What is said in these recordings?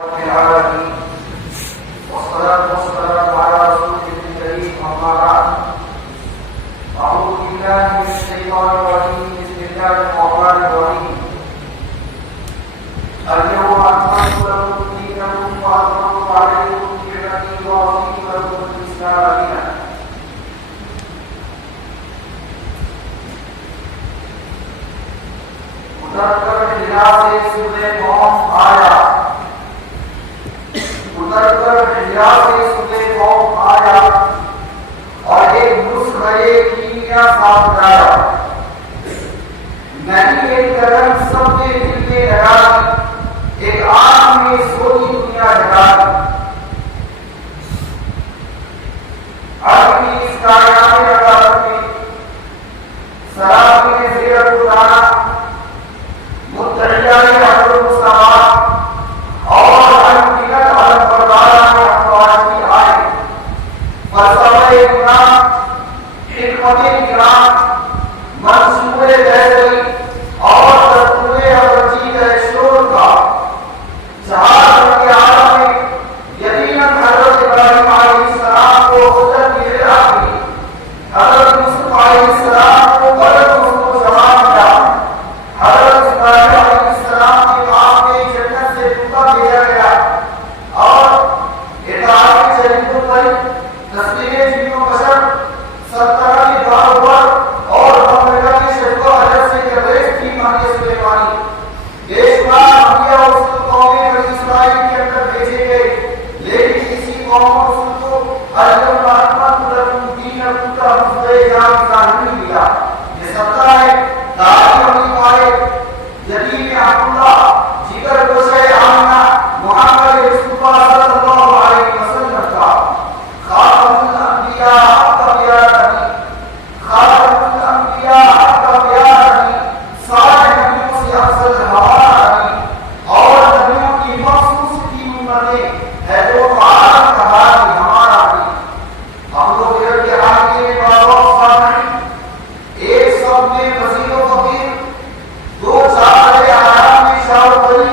العالمين والصلاة والسلام على رسوله الكريم أما بعد أعوذ بالله من الشيطان الرجيم بسم الله الرحمن الرحيم اليوم أكملت لكم دينكم وأتممت عليكم نعمتي ورضيت لكم الإسلام دينا उतरकर हिला से सूर्य कौम आया उतरकर हिला से सूर्य कौम आया और एक मुस्कुराए कीमिया साथ लाया नहीं एक कदम सबके दिल में लगा एक आग में सोती दुनिया जगा आज भी इस कायनात में लगा करके शराब में ज़ेर उतारा मुत्तरिया ने हज़रत मुस्तफा और अनगिनत अलमबरदारा ने अखबार की आए फलसफे कुरान हिकमत किराम मंसूबे जैसे और दस्तूरे अवजीद शोर का जहाज के आलम में यकीनन हज़रत इब्राहिम अलैहिस्सलाम को हुज्जत मिल रही हज़रत यूसुफ अलैहिस्सलाम को बरत उसको जवाब दिया हज़रत इब्राहिम अलैहिस्सलाम के पास में जन्नत से टुकड़ा भेजा गया और इताअत चरित्रों पर तस्लीमे जिन्नों बशर सल्तनत की बाहुबर और ममलकत की शरीफों हजरत से गर्देश की मानी सुलेमानी बेशुमार अंबिया और रसूल कौमें बनी इस्राइल के अंदर भेजे गए लेकिन इसी कौम और रसूल को अल्लाह अकमल लकुम दीनकुम का हुस्न जान का नहीं मिला ये सत्ता है तारीफ होनी पाए यतीम अब्दुल्लाह जिगर गोशे आमना मुहम्मद मुस्तफा सल्लल्लाहु अलैहि वसल्लम का खातमुल अंबिया अत्तबिया नबी खातमुल अंबिया अत्तबिया नबी सारे नबियों से अफजल हमारा नबी और नबियों की मखसूस की उम्मतें है जो आलम कहा कि हमारा नबी हम लोग के आगे में बाबा सामने एक सब में वजीर व फकीर दो चार बड़े आराम में शाह बनी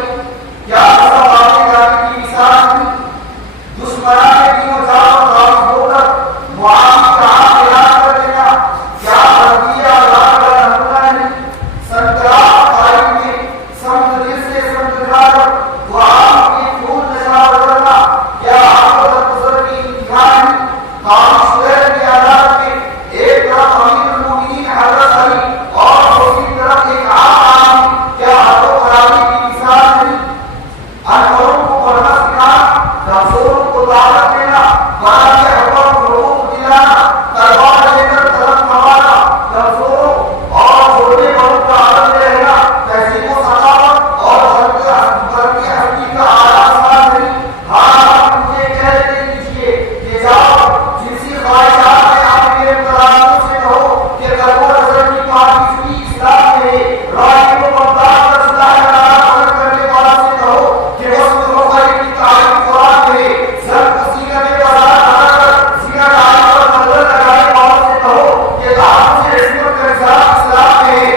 क्या सब आगे जाने की मिसाल थी दुश्मना ने तीनों चारों दाव होकर मुआमी का इलाज कर देना क्या हरदिया अल्लाह का नमूना नहीं संकरात तारीख में संत दिल से संत खाकर दुआ की फूल नशा बदलना क्या आपको गुजर की इम्तिहान नहीं काम शुगर की आजाद में एक तरफ अमीरुल मोमिनीन हजरत अली और दूसरी तरफ एक आम आदमी क्या हदो खराबी की मिसाल नहीं अनपढ़ों को पढ़ना सिखाना कमजोरों को ताकत देना बड़ा के हकों को लोगों को दिलाना तलवार लेकर तरफ कमाना कमजोरों और छोटे बड़ों का आदर रहना तहजीब व सखावत और बल्कि हस्ती का आसान नहीं हाँ मुझे कह दीजिए कि जाओ जिनसी ख्वाहिशात में आप मेरे मुतलाक़ों से कहो कि कल्बो नजर की पाकिज़गी इस्लाम में है राही को बर्दाश्त कर इस्लाह का नारा बुलंद करने वाला से कहो कि वस्न रुख़ाई की तारीफ कुरान में है सर को सीने में बाजार लगाकर सीना डाली और नजर लगाने वालों से कहो कि लाखों से इस्मत का निज़ाम इस्लाम में है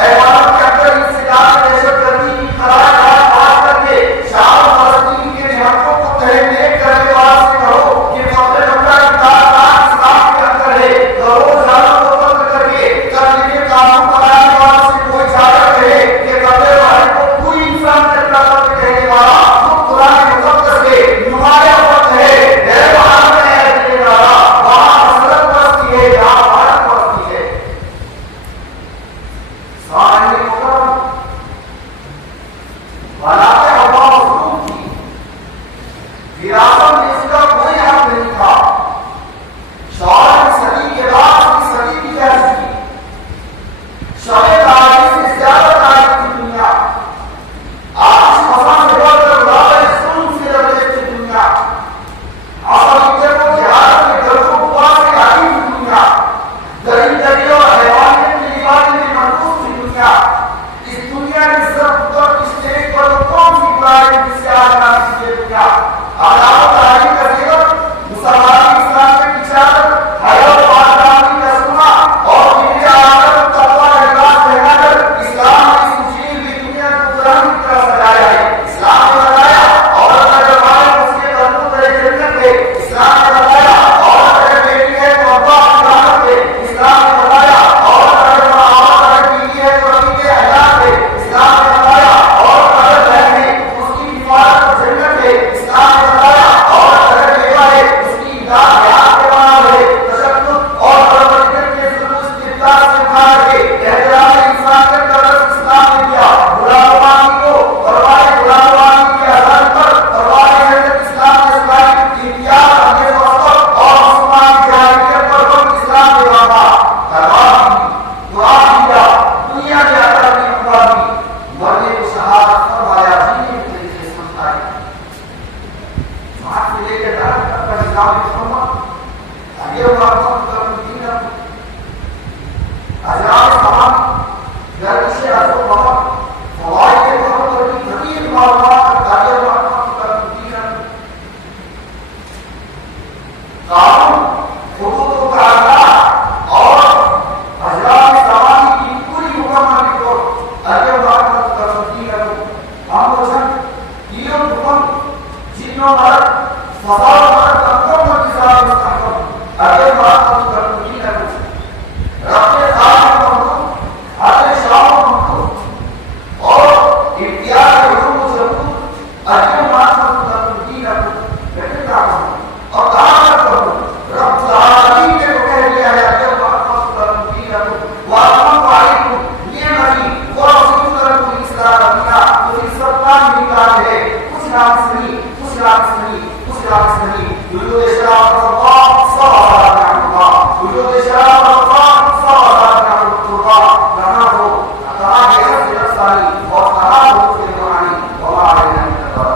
ऐवानों के अंदर इंसिदार दहशतगर्दी की खराज बात करके शाम और फलस्तीन के निहत्तों को तहरीर करने वालों से कहो कि फतह मक्का की ताकत इस्लाम के अंदर है करोड़ जानों को कत्ल करके करने के कानून बनाने वालों से कोई इजाजत है कि कत्ल वाले को कोई इंसान ने अपना कत्ल कहने वाला वो कुरान मुक़द्दस के नुमाया वक्त है मेरे वहां में है ये नारा वहां मसलत बस्ती है जहां भारत बस्ती है सामने मुकरम वाला के हवा हुजूम थी विरासत में इसका कोई हक नहीं था शौर की सदी के बाद की सदी की जैसी थी शबे तारीख से ज्यादा तारीख थी दुनिया आज मसान से बढ़कर गुलाबे जुल्म से लबरेज थी दुनिया असलियत को जिहाद के दर्जों गुबार से आती थी दुनिया दरिंदगी और हैवानियत की इबादत में महफूज थी दुनिया इस दुनिया की सिर्फ ऊपर स्टेज पर कौन सी बुराई जिससे आज ना दुनिया अदालत Dia bukan jinno marat fasad marat tangkap mati sahaja mustahil. Ada marat untuk berkumpul aku. Rakyat sahaja mampu, ada syawal mampu. और इम्तियाज उलूम ज़रूर अजर मासूम तकदीर को बेटा और कहां करो रब तालीम ने को कह दिया है अजर मासूम तकदीर को वाकुम वालेकुम नियमती व रसूलुल्लाह इस्लाम दिया तो इस सबका निकाल है कुछ नाम सही दुनिया इस्लाम अल्लाह सल्लल्लाहु अलैहि वसल्लम दुनिया इस्लाम अल्लाह सल्लल्लाहु अलैहि वसल्लम कहां हो कहां है और कहां हो के दुआनी और आने का